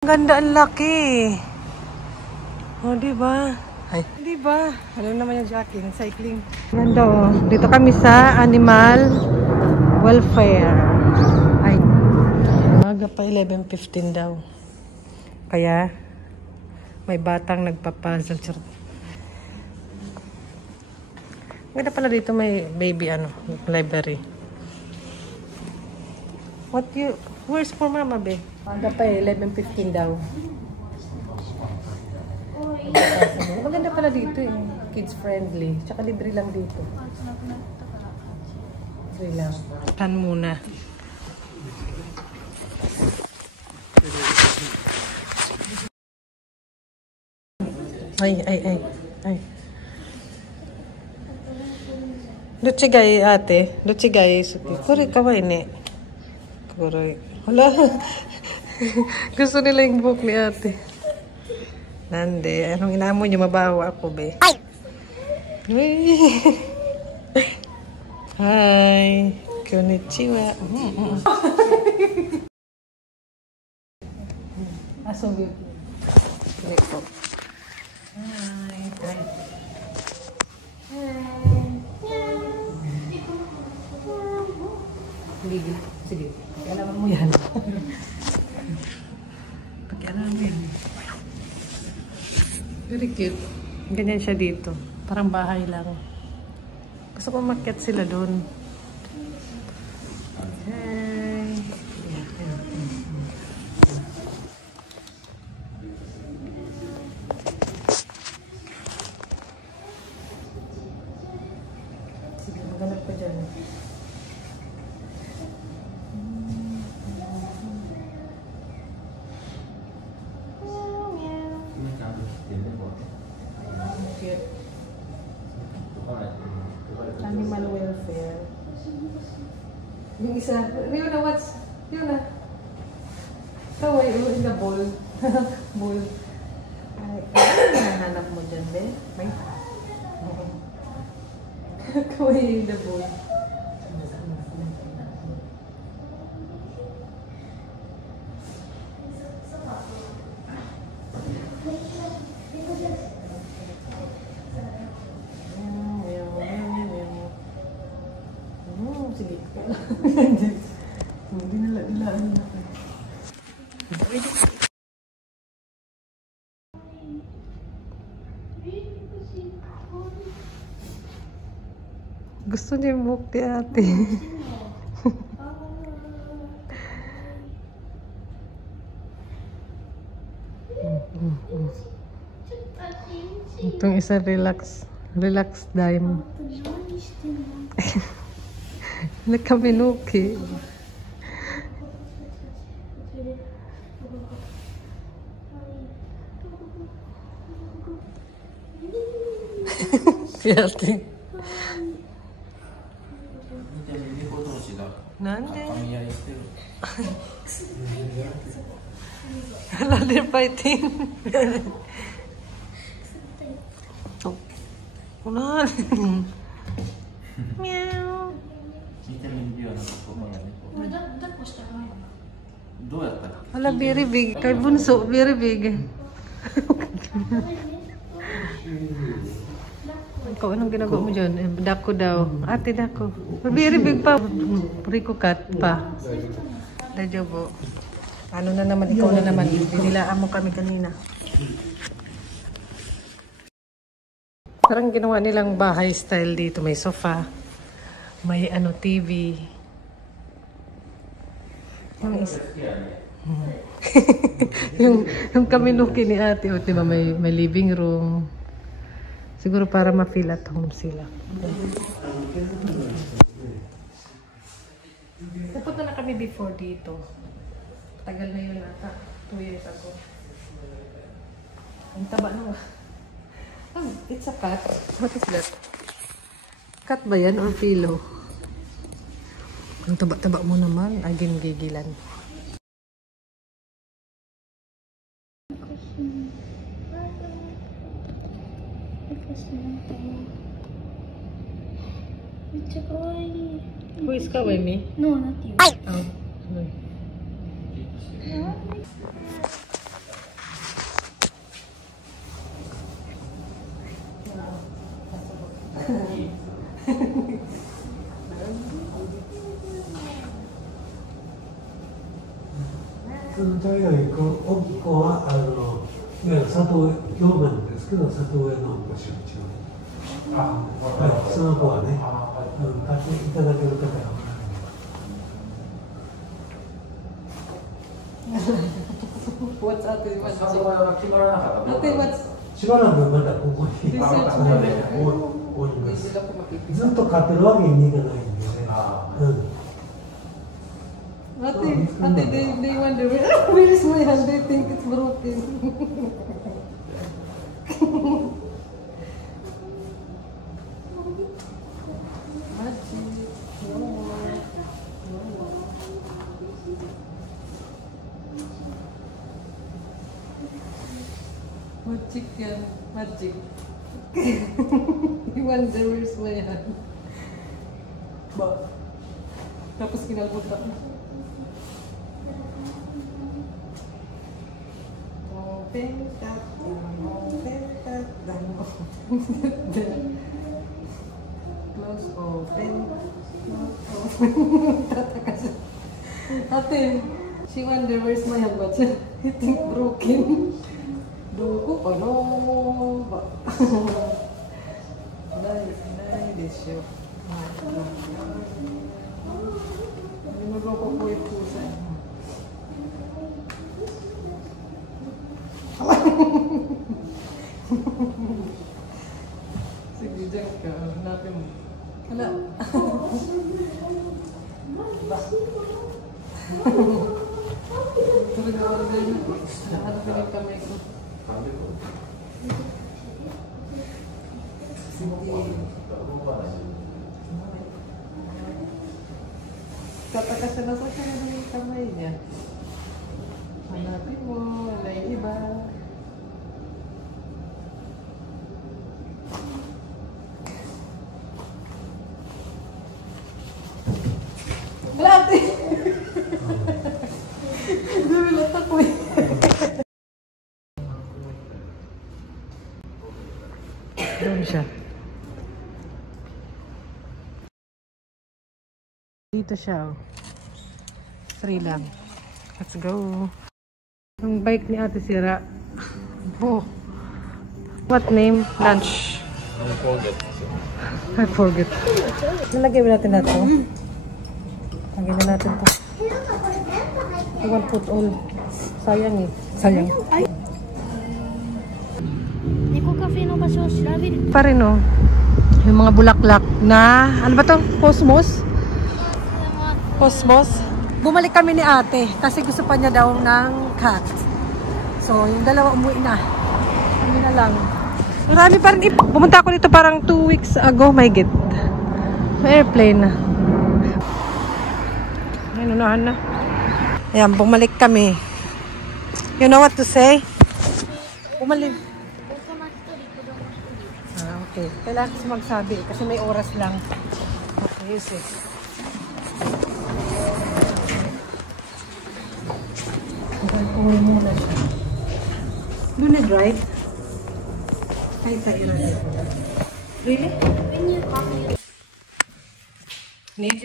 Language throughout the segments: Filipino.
Ganda, ang laki. Oh, diba? Ay. Diba? Alam naman yung Jackie, cycling. Ganda oh. Dito kami sa Animal Welfare. Ay. Maga pa 11:15 daw. Kaya may batang nagpapuzzle. Ganda pala dito may baby library. Where's for mama, be? Maga pa 11:15 daw. Maganda pala dito eh. Kids friendly. Tsaka libre lang dito. Libre lang. Tan muna. Ay. Dochigay ate. Dochigay. Kuri kawai ne. Kuri. Hala. Gusto nila yung book ni ate. Nande. Anong inaamo nyo? Mabaho ako, be. Ay! Hi. Konnichiwa. Asong yun. Ito. Hi. Sige. Pakialaman mo yan. Pakialaman mo yan. Very cute. Ganyan siya dito. Parang bahay lang. Gusto ko umakyat sila doon. Hey. Sige, maghanap ko dyan. Animal welfare. Yung isa, Riona, what's? Riona. Kaway, in the bowl. Bowl. Ay, hinahanap mo dyan, be? May? Kaway in the bowl. Sige. Hindi nila. Gusto niya yung buhok ni ate. Itong isa relax dime. Nakaminuki. Fiyate. Nande? Hala, they're fighting. Ulan. Meow. Hala, very big. Kay bunso, very big. Ikaw, anong ginagawa mo dyan? Dako daw. Ate, dako. Very big pa. Rico cut pa. Dadyo po. Ano na naman, ikaw na naman. Binilaan mo kami kanina. Parang ginawa nilang bahay style dito. May sofa. May TV. Yung isa. yung kaminuki ni ate. O, diba, may living room. Siguro para ma-feel at home sila. Napunta na kami before dito. Tagal na yun ata. 2 years ago. Ang taba na. It's a cat. What is that? Cat ba yan or pillow? Ang taba-taba mo naman. Ay, ginigigilan. Who is kawaii? No, not you. Oh, sorry. 通の茶色い大きい子はいわゆる砂糖表面ですけど砂糖屋のご出張はい、その子はね、買っていただける方がWhat's Ate What's サンドは決まらなかった。Ate What's しばらくまだここにおります。ずっと買ってるわけにいかないんでね。Ate, they wonder where is my hand? They think it's broken. Magic yan. Magic. You wonder where's my hand. Ba? Tapos kinagutan. Open tap, open tap, then close, open, close, open. Tatakas. Ate, she wonder where's my hand, but I think broken. Dugo pa no ba? Nay desyo. Ninugo ko po yung pusa. Sige, dyan ka. Hanapin mo. Hala. Ba? Tulad na wala din. Hanapin yung kamay ko. Tatakas na sa kanya yung kamay niya. Hanapin mo, wala yung iba. Wala ate! Dumilat ako eh. Doon siya. Dito siya, oh. Free lang. Let's go. Ang bike ni ate sira. Oh. What name? Lunch. I forget. Nalagay ba natin na ito? Lagay na natin ito. I won't put all. Sayang eh. Sayang. Pa rin oh. Yung mga bulaklak na, ano ba to? Cosmos? Cosmos. Bumalik kami ni ate kasi gusto pa niya daw ng cat. So, yung dalawa umuwi na. Kami na lang. Marami pa rin. Pumunta ako dito parang 2 weeks ago. My God. May airplane na. Ayun, unahan na. Ayan, bumalik kami. You know what to say? Bumalik. Okay. Kailangan kasi magsabi kasi may oras lang. Okay, you see. Kukunin mo na siya. Doon na dry? Ay, tayo na dito. Really? Need?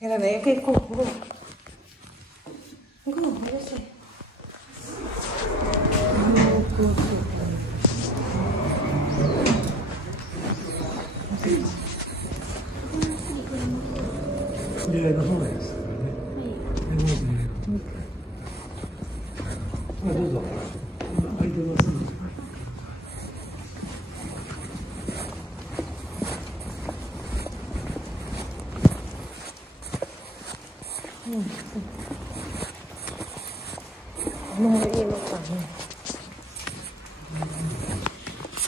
Yan na. Okay, go. Go. Go. Let's see. Go. Yeah, the whole is.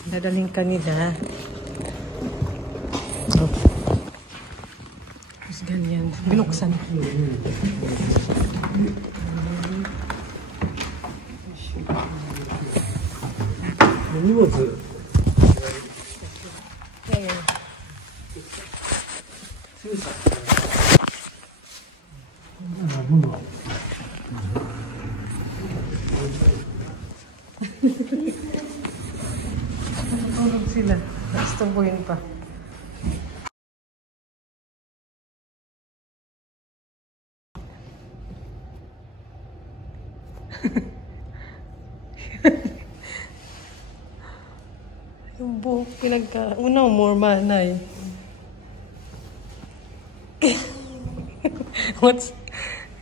Dadaling kanila. Tapos ganyan. Binuksan. Ayan. Natulog sila. Nastumbuhin pa. Yung buhok una more manay.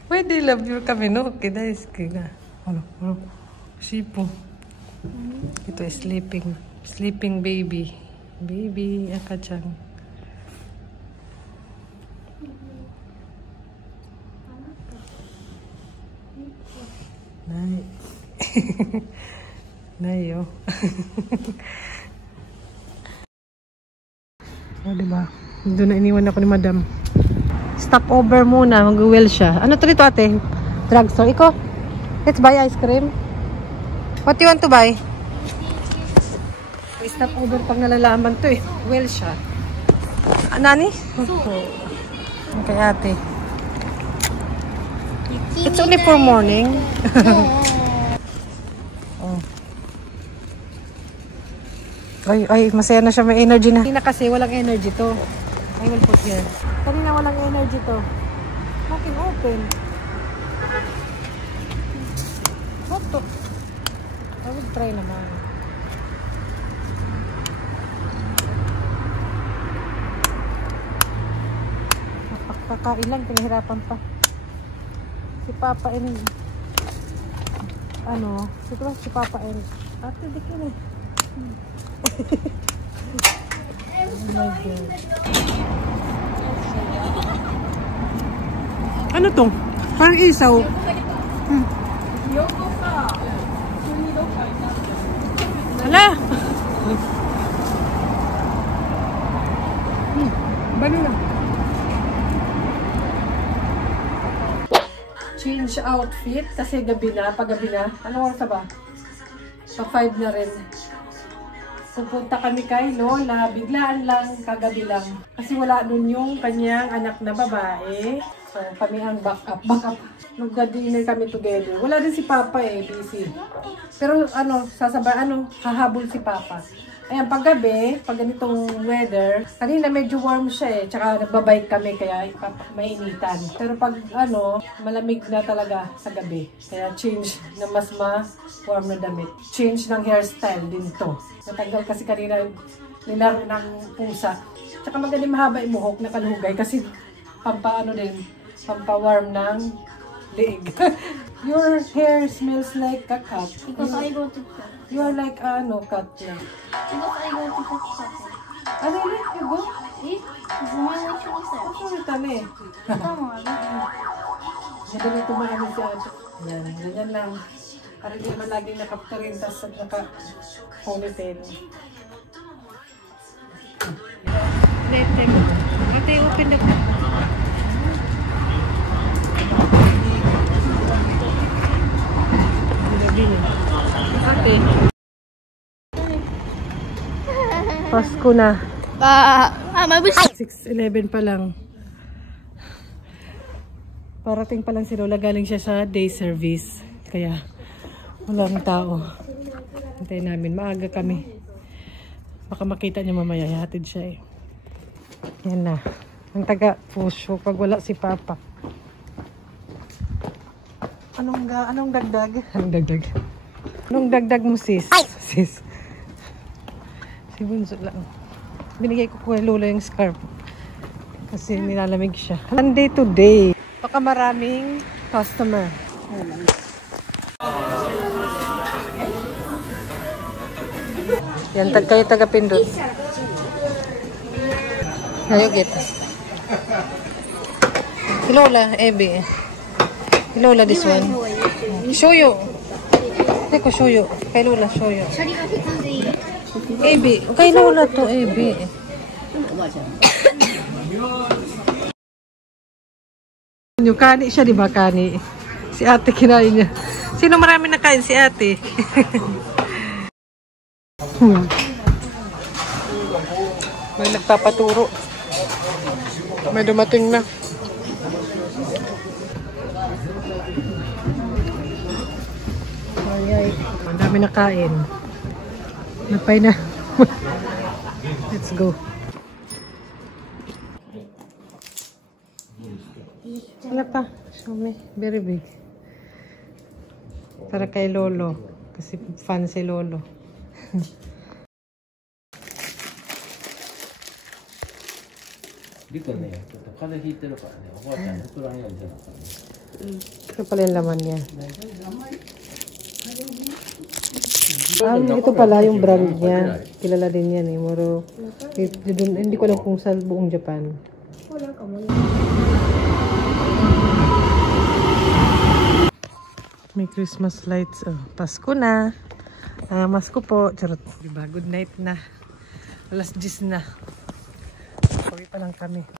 Why they love you kami no? Kita is kina. Ano? Sipo. Ito is sleeping baby. Baby akacang. Nay. Nay, oh. Oh, diba? Doon na iniwan ako ni madam. Stop over muna. Mag-wheel siya. Ano to dito, ate? Drugstore. Iko? Let's buy ice cream. What do you want to buy? Stop over pag nalalaman to eh. Wheel siya. Nani? Okay, ate. It's only for morning. Oh. Ay, masaya na siya. May energy na. Kanina kasi walang energy to. I will put here. Kanina walang energy to. Fucking open. What to? I will try naman. Kakain lang, pinahirapan pa. Si Papa and si Papa and ate, di ka na. Oh my God. Ano to? Parang isaw. Hala! Banana. Change outfit kasi gabi na, paggabi na. Anong oras na ba? Pa 5 na rin. Pupunta kami kay Lola, biglaan lang, kagabi lang. Kasi wala nun yung kanyang anak na babae. So kami ang backup. Nagda-dinner kami together. Wala din si Papa eh, busy. Pero hahabol si Papa. Ayan, paggabi, pag ganitong weather, kanina medyo warm siya eh, tsaka nagbabike kami kaya mainitan. Pero pag malamig na talaga sa gabi. Kaya change na mas ma-warm na damit. Change ng hairstyle din to. Natanggal kasi kanina nilaro ng pusa. Tsaka magaling mahaba yung buhok na kalugay kasi pampa-warm ng liig. Your hair smells like a cat. Because I go to cat. You are like cat na. Because I go to cat. Ah, really? You go? Eh? Bumili siya sa. Sorry, tali. Tama. Madali tumaano si ate. Yan, ganyan lang. Para di naman laging nakaptarin, tas naka-ponytail. Lete mo. Ate, open the... Ate. Pasko na. Mabus. 6:11 pa lang. Parating pa lang si Lola. Galing siya sa day service. Kaya walang tao. Hintayin namin. Maaga kami. Baka makita niyo mamaya. Hatid siya eh. Yan na. Ang taga-puso pag wala si Papa. Anong dagdag? Anong dagdag mo, sis? Sis. Si Bunso lang. Binigay ko kay Lola yung scarf. Kasi nilalamig siya. Monday to day. Baka maraming customer. Yan, kayo taga-pindot. Ayaw kita. Si Lola, Ebe. Si Lola, this one. Shoyo. Teko, shoyo. Kay Lola, shoyo. Ebe. Kay Lola to, Ebe. Yung kani siya, di ba? Kani. Si ate kinain niya. Sino marami nakain? Si ate. May nagpapaturo. May dumating na. Ay. Ang dami nakain. Napay na. Let's go. Wala pa. Show me. Very big. Para kay Lolo. Kasi fan si Lolo. Dito na yan. Kada hito na pa. Ako at ano. Ito lang yan dyan. Ito pala yung laman niya. Ito pala yung brand niya. Kilala din yan eh. Moro, hindi ko alam kung sa buong Japan. May Christmas lights. Oh, Pasko na. Masko po. Charot. Diba? Good night na. Alas 10 na. Pauwi pa lang kami.